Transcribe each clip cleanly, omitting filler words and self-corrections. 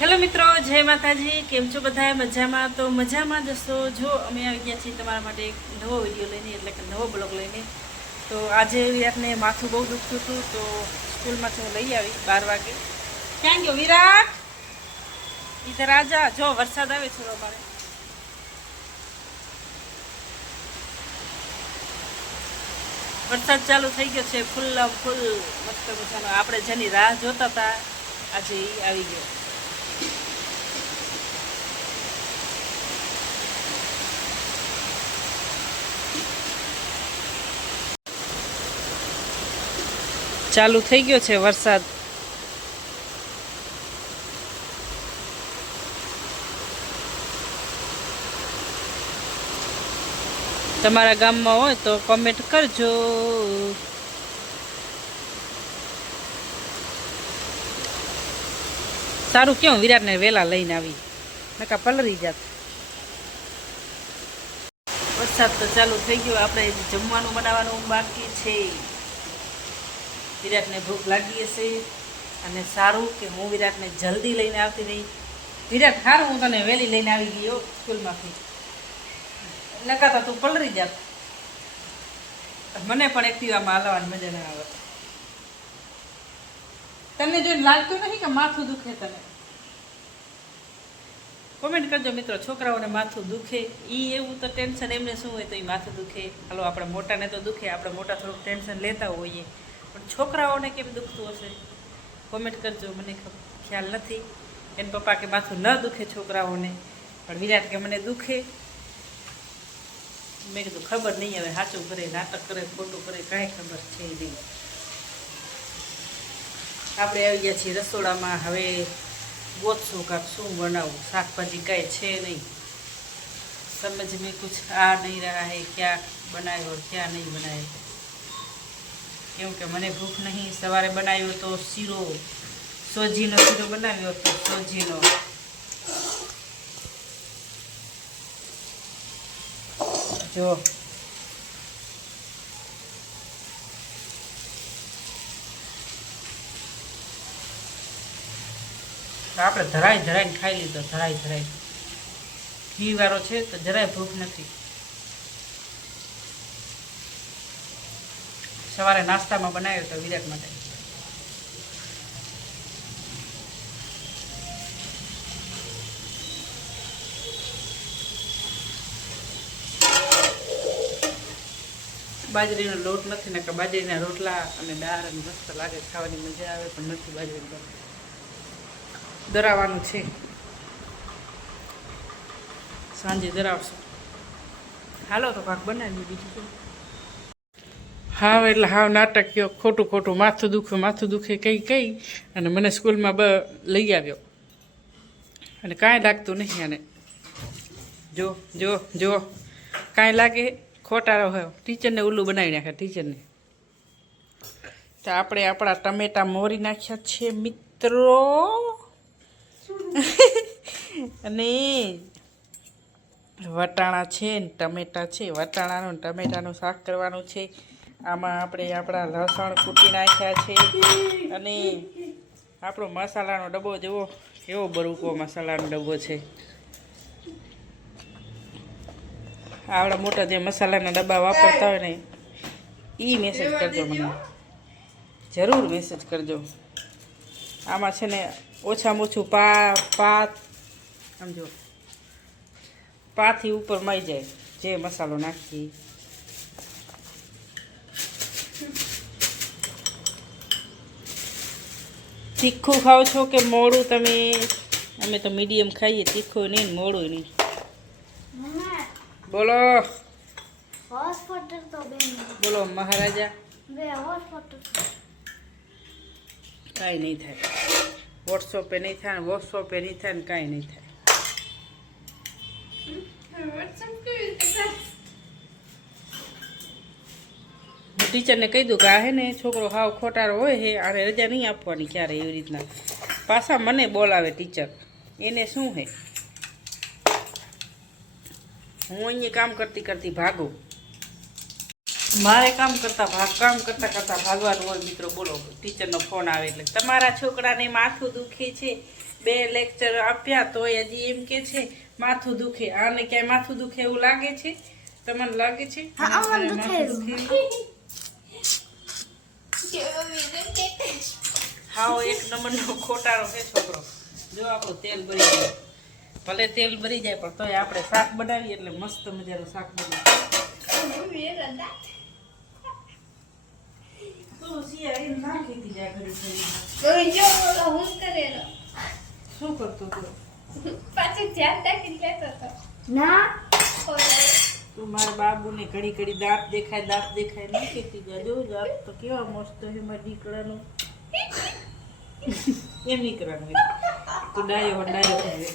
Hello મિત્રો, જય માતાજી. કેમ છો બધા? મજામાં? તો મજામાં જશો. જો અમે આવી ગયા છીએ તમારા માટે એક નવો વિડીયો લઈને, એટલે કે નવો બ્લોગ લઈને. તો આજે વિરાટને માથું બહુ દુખતું હતું, તો સ્કૂલમાંથી હું લઈ આવી 12 વાગે. ક્યાં ગયો વિરાટ? ઇધર આજા. જો વરસાદ આવે છે અમારે. વરસાદ ચાલુ થઈ ગયો છે, ફૂલ મસ્ત મજાનો. આપણે જેની રાહ જોતા હતા આજે એ આવી ગયો. ચાલુ થઈ ગયો છે વરસાદ. તમારા ગામમાં હોય તો કોમેન્ટ કરજો. સારું કેવું વિરાટને વેલા લઈને આવી, નકા પલરી જાત. વરસાદ તો ચાલુ થઈ ગયો. આપણે જમવાનું બનાવવાનું બાકી છે. વિરાટને ભૂખ લાગી હશે, અને સારું કે હું વિરાટને જલ્દી લઈને આવતી રહી. વિરાટ, સારું હું તને વહેલી લઈને આવી ગયો સ્કૂલમાંથી, નકાતા તું પલરી જાત. મને પણ એક્ટિવામાં હાલવાની મજા ના આવે. તમને જોઈને લાગતું નથી કે માથું દુખે? તને કોમેન્ટ કરજો મિત્રો. છોકરાઓને માથું દુખે એ એવું તો ટેન્શન એમને શું હોય તો એ માથું દુખે. હાલો, આપણે મોટાને તો દુખે, આપણે મોટા થોડુંક ટેન્શન લેતા હોઈએ, પણ છોકરાઓને કેમ દુખતું હશે? કોમેન્ટ કરજો. મને ખ્યાલ નથી. એને પપ્પા કે માથું ન દુખે છોકરાઓને, પણ વિરાટ કે મને દુખે. મેં કીધું ખબર નહીં હવે સાચું કરે, નાટક કરે, ખોટું કરે, કાંઈ ખબર છે નહીં. આપણે આવી ગયા છીએ રસોડામાં. હવે ગોતશું કાંક શું બનાવું. શાકભાજી કાંઈ છે નહીં. સમજ મેં કુછ આ નહીં રહ્યા હે, ક્યાં બનાવ્યો और ક્યાં નહીં બનાવ્યો. કેમ કે મને ભૂખ નહીં. સવારે બનાવ્યો તો શીરો, સોજીનો શીરો બનાવ્યો હતો. સોજીનો જો આપણે ધરાઈને ખાઈ લીધો. ધરાઈ ઘી વાળો છે તો જરાય ભૂખ નથી. સવારે નાસ્તામાં બનાવ્યો હતો વિરાટ માટે. બાજરીનો લોટ નથી, ને કે બાજરીના રોટલા અને દાળ અને મસ્ત લાગે, ખાવાની મજા આવે, પણ નથી બાજરીનો. દરાવવાનું છે, સાંજે દરાવશું. હાલો તો કાંક બનાવી બીજું શું. હાવ એટલે હાવ નાટકીય, ખોટું માથું દુખે કઈ અને મને સ્કૂલમાં લઈ આવ્યો, અને કાંઈ લાગતું નહીં. અને જો જો જો કાંઈ લાગે ખોટારો હોય. ટીચરને ઉલ્લું બનાવી નાખે ટીચરને. તો આપણે આપણા ટમેટા મોરી નાખ્યા છે મિત્રો, અને વટાણા છે ને ટમેટા છે. વટાણાનું ટમેટાનું શાક કરવાનું છે. આમાં આપણે આપણા લસણ કૂટી નાખ્યા છે, અને આપણો મસાલાનો ડબ્બો જુઓ, એવો બરૂકો મસાલાનો ડબ્બો છે. આવડા મોટા જે મસાલાના ડબ્બા વાપરતા હોય ને એ મેસેજ કરજો મને, જરૂર મેસેજ કરજો. આમાં છે ને ઓછામાં ઓછું પાંચ સમજો, 5 થી ઉપર મળી જાય જે મસાલો નાખી. તીખું ખાઓ છો કે મોડું તમે? અમે તો મીડિયમ ખાઈએ, તીખું નહીં ને મોડું નહીં. બોલો બોલો મહારાજા. કાંઈ નહીં થાય. વોટ્સઅપે નહીં થાય ને વોટ્સઅપે નહીં થાય ને કાંઈ નહીં થાય. હું ટીચરને કહી દઉં કે આ હે ને છોકરો હાવ ખોટારો હોય હે, આને રજા નહીં આપવાની ક્યારે, એવી રીતના. પાછા મને બોલાવે ટીચર. એને શું હે, હું અહીંયા કામ કરતી ભાગું. મારે કામ કરતા ભાગવાનું હોય મિત્રો. બોલો, ટીચરનો ફોન આવે એટલે તમારા છોકરાને માથું દુખે છે, 2 લેક્ચર આપ્યા તો હજી એમ કે છે માથું દુખે. આને ક્યાંય માથું દુખે એવું લાગે છે? તમને લાગે છે? માથું દુખે? હાવ એક નંબરનો ખોટારો છે છોકરો. જો આપણું તેલ ભરી જાય, ભલે તેલ ભરી જાય પણ તોય આપણે શાક બનાવીએ એટલે મસ્ત મજાનું શાક બનાવીએ. શું કરતો હતો? તું મારા બાબુને ઘડી ઘડી દાંત દેખાય નહીં કહેતી જા. જો દાંત તો કેવા મસ્ત છે મારા દીકરાનો. એમ નહીં કરવાનું, તું ડાયો કરે.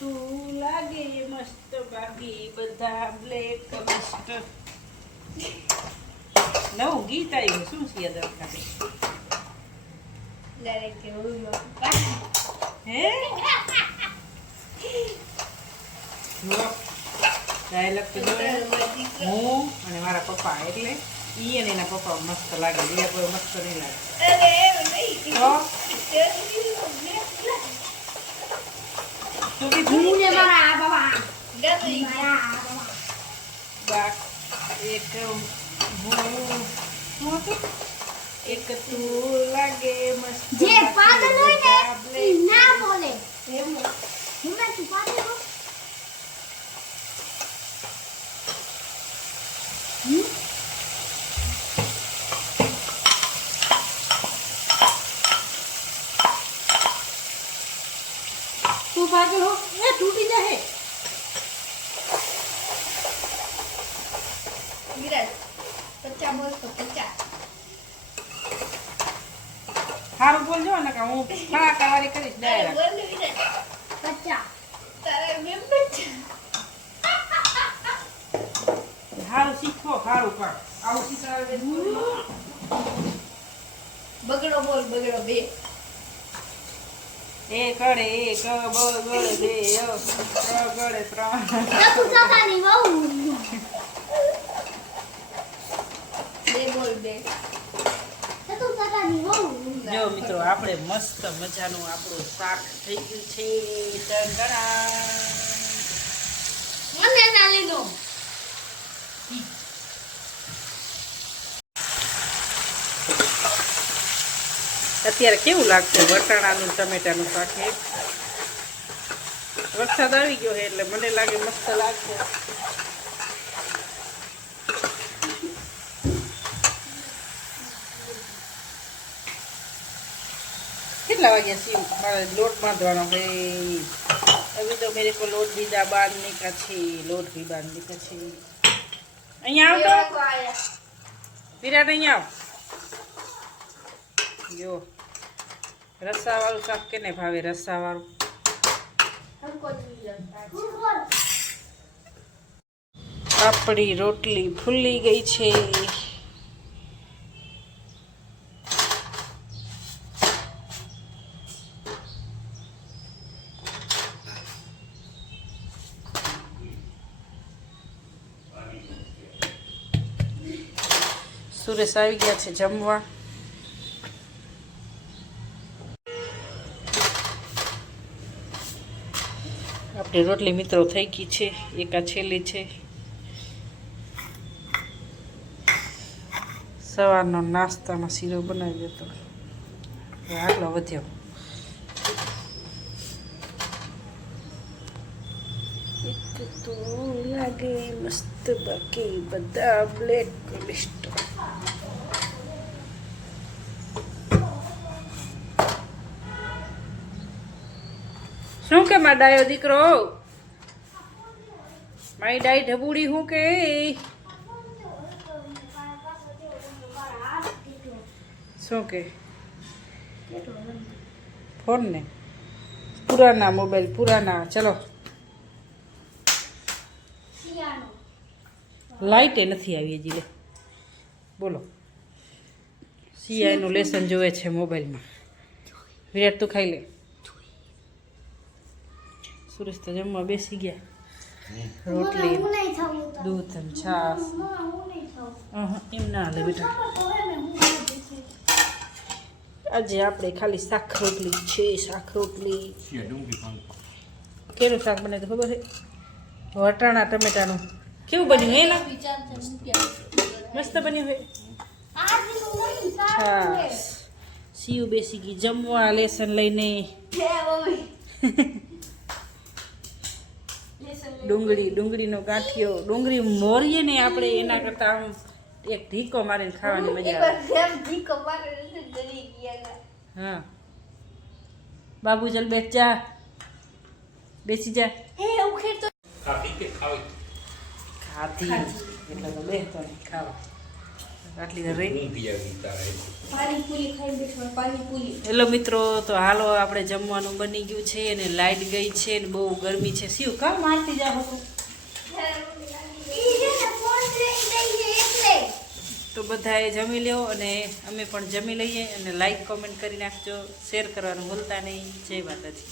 તું લાગે મસ્ત બાકી બધા બ્લેક મિસ્ટર. નવું ગીત આવ્યું, શું છે યાદ રાખે? હે ડાયલોગ તો હું અને મારા પપ્પા, એટલે ઈ અને એના પપ્પા મસ્ત લાગે. બીજા કોઈ મસ્ત નહીં લાગે. એક તું લાગે મસ્ત. જે પાગલ હોય ને ના બોલે. હું નથી પાગલ. તું પાગલ હો? એ તૂટી જાય. વિરાજ 50 બોલ તો 50. હારું બોલજો ને કે હું ફાકા વાળી કરીશ ડાયરેક્ટ. બોલ વિરાજ 50. તારે બે 50. હારું શીખો, હારું પણ આવું શીખવાડે. બગડો બોલ, બગડો 2. એક અડે એક બગડે 2 ત્રણ 3 જો મિત્રો આપણે મસ્ત મજાનું આપણું શાક થઈ ગયું છે. અત્યારે કેવું લાગશે વટાણાનું ટમેટાનું શાક? વરસાદ આવી ગયો છે એટલે મને લાગે મસ્ત લાગશે. કેટલા વાગ્યા સીમ મારે લોટ બાંધવાનો है. अभी तो मेरे को लोट भी बांधने का छे. लोट भी बांधने का छे. અહીંયા આવ તો વિરાટ, અહીંયા આવ. જો રસાવાળું શાક કેને ભાવે? રસાવાળું. આપણી રોટલી ફૂલી ગઈ છે. સુરેશ આવી ગયા છે જમવા. આપણી રોટલી મિત્રો થઈ ગઈ છે. એક આ છેલ્લી છે. સવારનો નાસ્તામાં શીરો બનાવી દેતો, આટલો વધ્યો. એક તો લાગે મસ્ત બાકી બધા બ્લેક લિસ્ટ. શું કે મારા ડાયો દીકરો? મારી ડાઈ ઢબુડી શું કે? શું કે? ફોન ને પુરાના મોબાઈલ પુરાના. ચલો લાઈટે નથી આવી હજી. લે બોલો. સીઆઈનું લેસન જોવે છે મોબાઈલમાં. વિરાટ તું ખાઈ લે. સુરેશ તો જમવા બેસી ગયા. રોટલી, દૂધ અને છાશ. એમ ના હાલે બેટા. આજે આપણે ખાલી શાક રોટલી છે. શાક રોટલી કેનું શાક બને તો ખબર છે? વટાણા ટમેટાનું. કેવું બન્યું એના? મસ્ત બન્યું હોય. હા, સીયુ બેસી ગઈ જમવા લેસન લઈને. ડુંગળીનો ગાંઠિયો. ડુંગળી મોરીએ ને આપણે એના કરતા આમ એક ઢીકો મારીને ખાવાની મજા આવે. હા બાબુ ચલ બેસ જા, બેસી જા. ખાધી એટલે તો બેસતો નહીં ખાવા. આટલી રહી. હેલો મિત્રો, તો હાલો આપણે જમવાનું બની ગયું છે અને લાઈટ ગઈ છે ને બહુ ગરમી છે. શું કામ મારતી જાવ તો? તો બધાએ જમી લ્યો અને અમે પણ જમી લઈએ અને લાઈક કોમેન્ટ કરી નાખજો, શેર કરવાનું ભૂલતા નહીં. જય માતાજી.